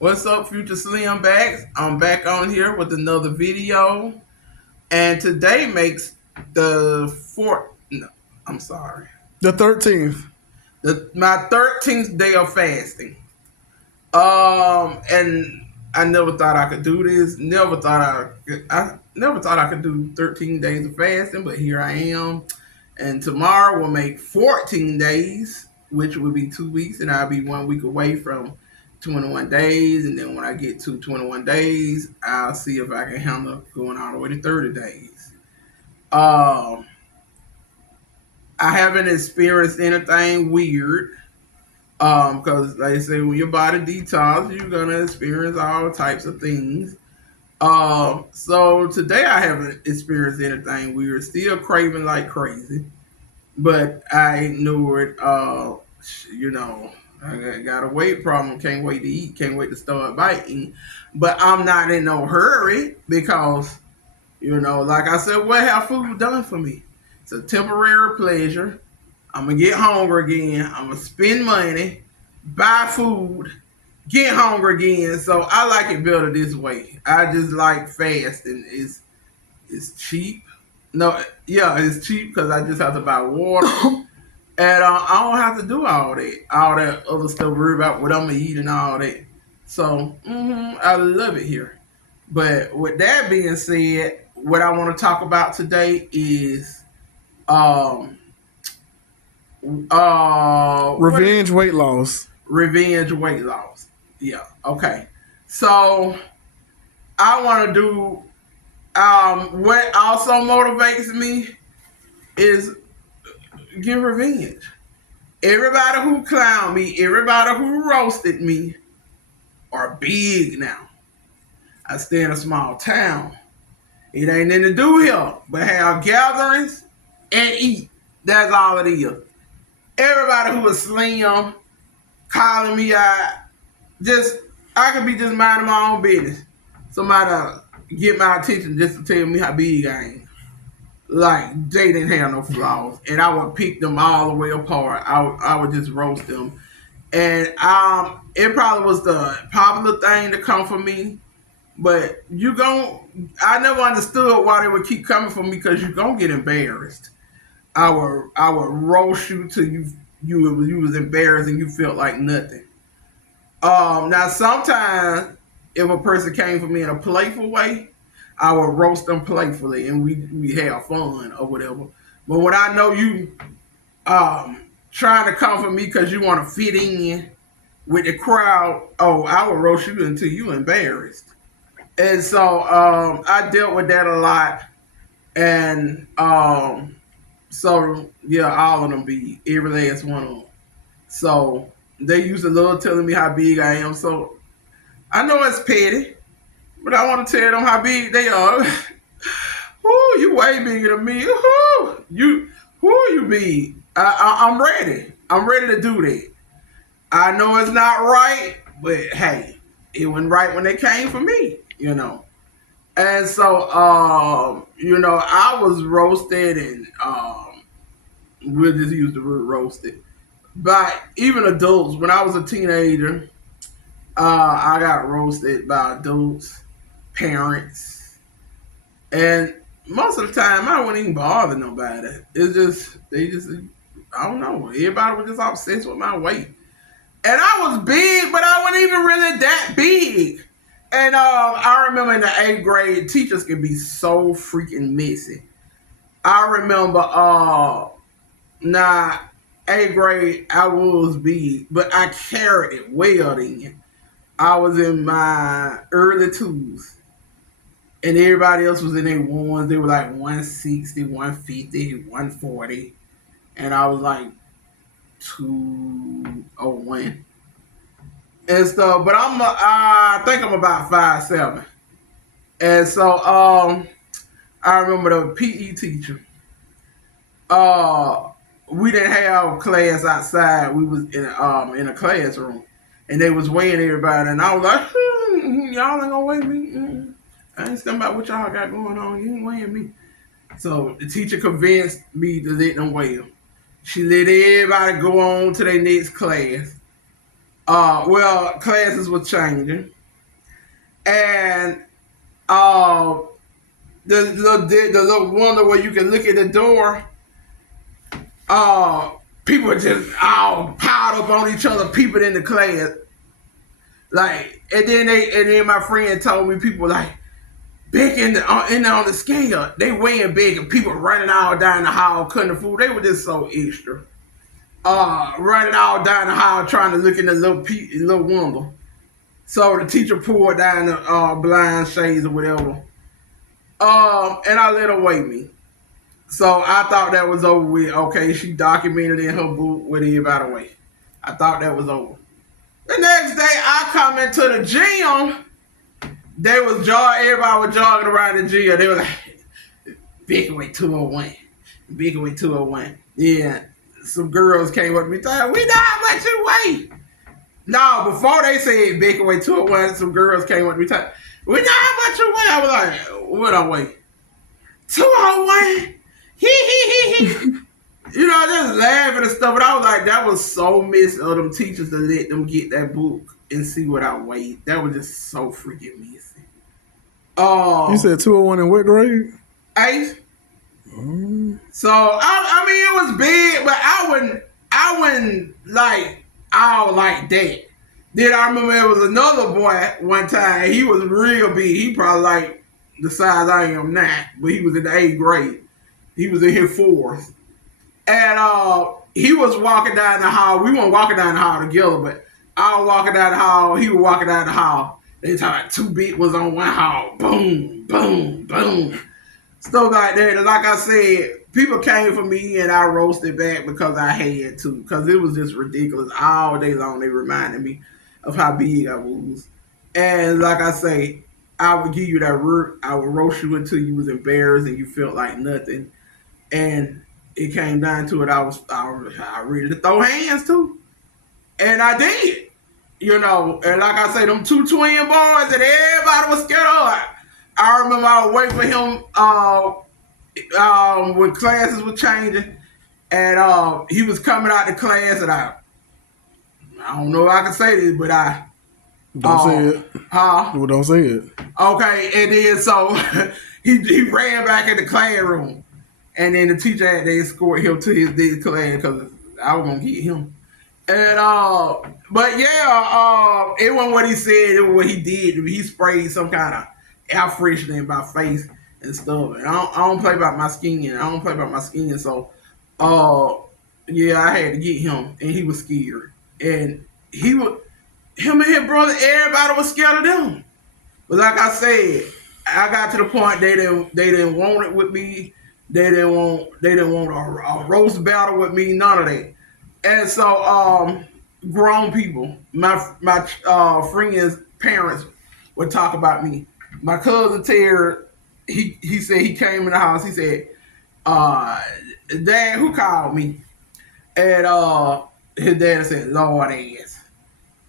What's up, Future Slim Backs? I'm back on here with another video, and today makes the fourth. No, I'm sorry. The 13th. My 13th day of fasting. And I never thought I could do this. I never thought I could do 13 days of fasting, but here I am. And tomorrow will make 14 days, which will be 2 weeks, and I'll be 1 week away from 21 days. And then when I get to 21 days, I'll see if I can handle going all the way to 30 days. Um, I haven't experienced anything weird. Because like I say, when your body detox, you're gonna experience all types of things. So today I haven't experienced anything weird. Still craving like crazy, but I ignored. You know, I got a weight problem. Can't wait to eat. Can't wait to start biting. But I'm not in no hurry because like I said, what have food done for me? It's a temporary pleasure. I'm gonna get hungry again. I'm gonna spend money, buy food, get hungry again. So I like it better this way. I just like fasting. It's cheap. No, yeah, it's cheap because I just have to buy water, and I don't have to do all that other stuff. Worry about what I'm gonna eat and all that. So I love it here. But with that being said, what I want to talk about today is um what is Revenge weight loss. revenge weight loss. Yeah. Okay. So I want to do what also motivates me is get revenge. Everybody who clowned me, everybody who roasted me are big now. I stay in a small town. It ain't nothing to do here but have gatherings and eat. That's all it is. Everybody who was slim calling me out, just I could be just minding my own business. Somebody get my attention just to tell me how big I am. Like they didn't have no flaws, and I would pick them all the way apart. I would just roast them, and it probably was the popular thing to come for me. But I never understood why they would keep coming for me because you gonna get embarrassed. I would roast you till you was embarrassed and you felt like nothing. Now sometimes if a person came for me in a playful way, I would roast them playfully and we have fun or whatever. But when I know you trying to come for me because you want to fit in with the crowd, oh, I would roast you until you embarrassed. And so I dealt with that a lot, and so yeah, all of them be every last one of them. So they used to love telling me how big I am. So I know it's petty, but I want to tell them how big they are. Whoo, you way bigger than me. You big. I'm ready. I'm ready to do that. I know it's not right, but hey, it wasn't right when they came for me. And so, I was roasted, and we'll just use the word roasted. But even adults, when I was a teenager, I got roasted by adults, parents, and most of the time I wouldn't even bother nobody. It's just I don't know. Everybody was just obsessed with my weight, and I was big, but I wasn't even really that big. And I remember in the 8th grade, teachers can be so freaking messy. I remember now 8th grade I was big, but I carried it well then. I was in my early twos, and everybody else was in their ones. They were like 160, 150, 140, and I was like 201 and stuff. But I think I'm about 5'7", and so I remember the PE teacher. Uh, we didn't have class outside. We was in a classroom, and they was weighing everybody, and I was like, y'all ain't gonna weigh me. I ain't studying about what y'all got going on. You ain't weighing me. So the teacher convinced me to let them weigh them. She let everybody go on to their next class. Well, classes were changing, and uh, the little window where you can look at the door, people just all piled up on each other, people in the class. Like, and then my friend told me people like big in on the scale, they weighing big and people running all down the hall cutting the food. They were just so extra. Running all down the hall trying to look in the little window. So the teacher pulled down the blind shades or whatever. And I let her weigh me. So I thought that was over with. Okay, she documented in her book with everybody away. I thought that was over. The next day I come into the gym. They was everybody was jogging around the gym. They were like, Vicky weigh 201. Vicky weigh 201. Yeah. Some girls came up to me saying, we know how much you weigh. No, before they said Vicky weigh 201, some girls came up to me saying, we know how much you weigh. I was like, what I weigh? 201. You know, just laughing and stuff. But I was like, that was so missed of them teachers to let them get that book and see what I weighed. That was just so freaking missing. You said 201 in what grade? 8th. So I mean, it was big, but I wouldn't like all like that. Then I remember there was another boy one time. He was real big. He probably like the size I am now, but he was in the 8th grade. He was in his 4th, and he was walking down the hall. We weren't walking down the hall together, but I was walking down the hall. He was walking down the hall. They talking about 2 big ones on one hall. Boom, boom, boom. Stuff like that. And like I said, people came for me and I roasted back because I had to. Because it was just ridiculous. All day long they reminded me of how big I was. And like I say, I would give you that word. I would roast you until you was embarrassed and you felt like nothing. And it came down to it. I was ready to throw hands too. And I did. You know, and like I say, them 2 twin boys that everybody was scared of. I remember I would wait for him when classes were changing, and he was coming out the class, and I don't know if I can say this, but Don't say it. Huh? Well, don't say it. Okay, and then so he ran back in the classroom, and then the teacher had to escort him to his class because I was gonna get him. And but yeah, it wasn't what he said, it was what he did. He sprayed some kind of air freshener in my face and stuff. And I don't play about my skin. So yeah, I had to get him, and he was scared. And him and his brother, everybody was scared of them. But like I said, I got to the point they didn't want it with me. They didn't want a roast battle with me, none of that. And so, grown people, my friends' parents would talk about me. My cousin Terry, he said he came in the house. He said, "Dad, who called me?" And his dad said, "Lord ass."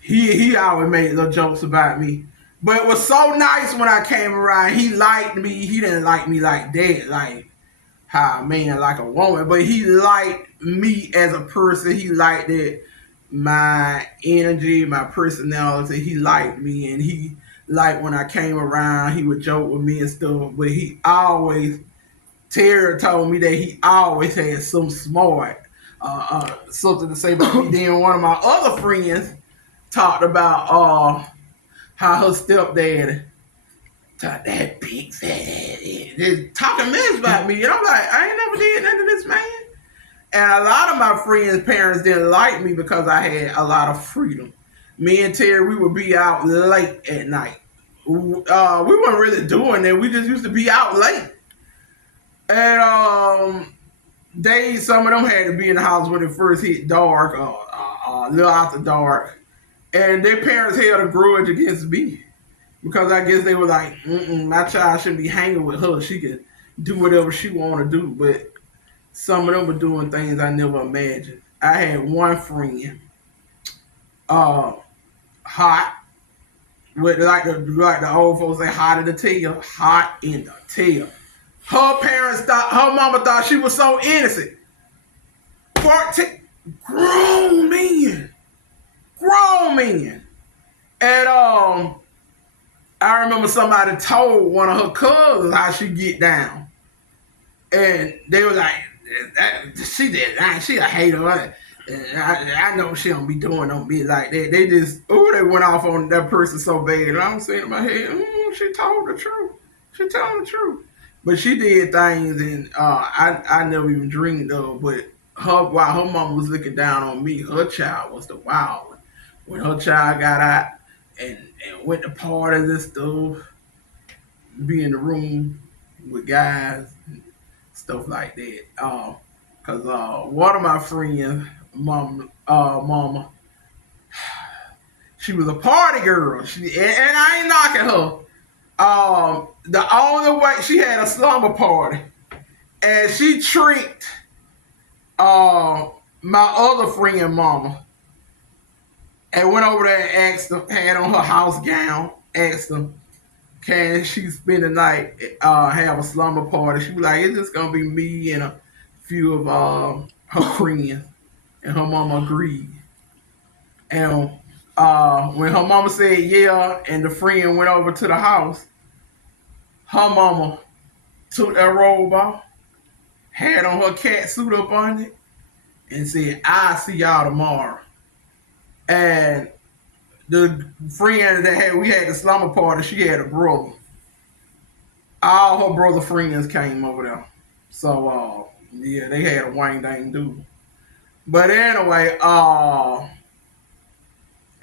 He always made little jokes about me, but it was so nice when I came around. He liked me. He didn't like me like that, like how a man like a woman, but he liked me as a person. He liked that my energy, my personality. He liked me, and he liked when I came around. He would joke with me and stuff. But he always, Terry told me that he always had some smart, something to say about me. Then one of my other friends talked about how her stepdad. That big fat they're talking mess about me, and I'm like, I ain't never did nothing to this man. And a lot of my friends' parents didn't like me because I had a lot of freedom. Me and Terry, we would be out late at night. We weren't really doing it. We just used to be out late. And some of them had to be in the house when it first hit dark, a little after dark. And their parents held a grudge against me. Because I guess they were like, my child shouldn't be hanging with her. She can do whatever she want to do. But some of them were doing things I never imagined. I had one friend, hot, with like the old folks say, hot in the tail, hot in the tail. Her mama thought she was so innocent. 14 grown men Grown men. And I remember somebody told one of her cousins how she get down. And they were like, she a hater. I know she don't be doing no be like that. They just, they went off on that person so bad. And I'm saying in my head, she told the truth. She told the truth. But she did things and I never even dreamed of. But while her mom was looking down on me, her child was the wild one. When her child got out and went to parties and stuff, be in the room with guys, and stuff like that. Cause one of my friends, mama, she was a party girl. And I ain't knocking her. The only way she had a slumber party, and she tricked my other friend, mama, and went over there and asked them, had on her house gown, asked them, can she spend the night, have a slumber party? She was like, it's just gonna be me and a few of her friends, and her mama agreed. And when her mama said yeah, and the friend went over to the house, her mama took that robe off, had on her cat suit up on it, and said, I'll see y'all tomorrow. And the friend that we had the slumber party, she had a brother. All her brother friends came over there. So yeah, they had a wang dang dude. But anyway,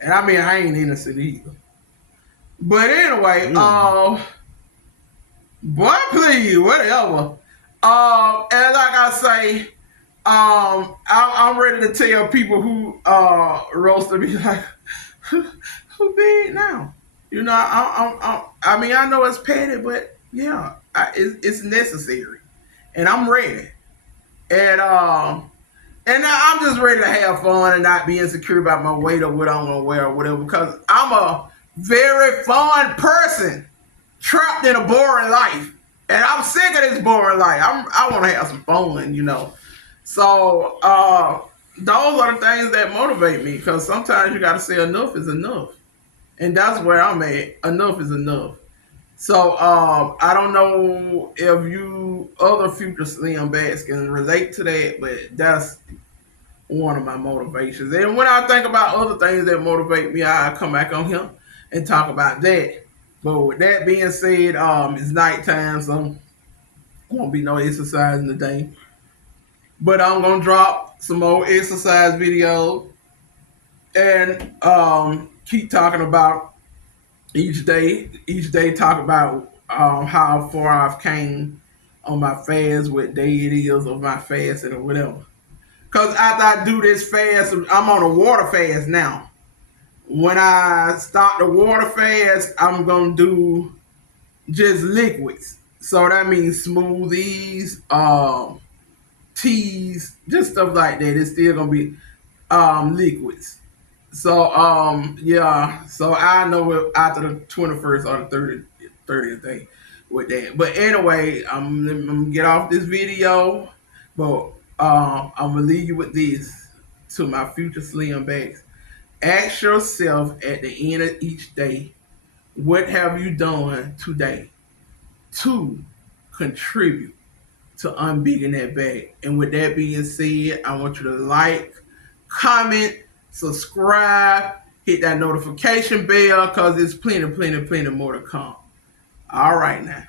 and I mean I ain't innocent either. But anyway, boy please, whatever. And like I say, I'm ready to tell people who roasted me like, who big now? You know, I mean, I know it's petty, but yeah, it's necessary, and I'm ready. And I'm just ready to have fun and not be insecure about my weight or what I'm gonna wear or whatever. Because I'm a very fun person trapped in a boring life, and I'm sick of this boring life. I want to have some fun, you know. So those are the things that motivate me. Because sometimes you got to say enough is enough. And that's where I'm at. Enough is enough. So I don't know if you other future slim bags can relate to that, but that's one of my motivations. And when I think about other things that motivate me, I come back on here and talk about that. But with that being said, it's nighttime, so won't be no exercise in the day. But I'm gonna drop some more exercise videos and keep talking about each day talk about how far I've came on my fast, what day it is of my fasting or whatever. Because after I do this fast, I'm on a water fast now. When I start the water fast, I'm going to do just liquids. So that means smoothies, teas, just stuff like that. It's still going to be liquids. So yeah, so I know after the 21st or the 30th day with that. But anyway, I'm gonna get off this video, but I'm gonna leave you with this to my future slim bags. Ask yourself at the end of each day, what have you done today to contribute to unbigging that bag? And with that being said, I want you to like, comment, subscribe, hit that notification bell because there's plenty more to come. All right now.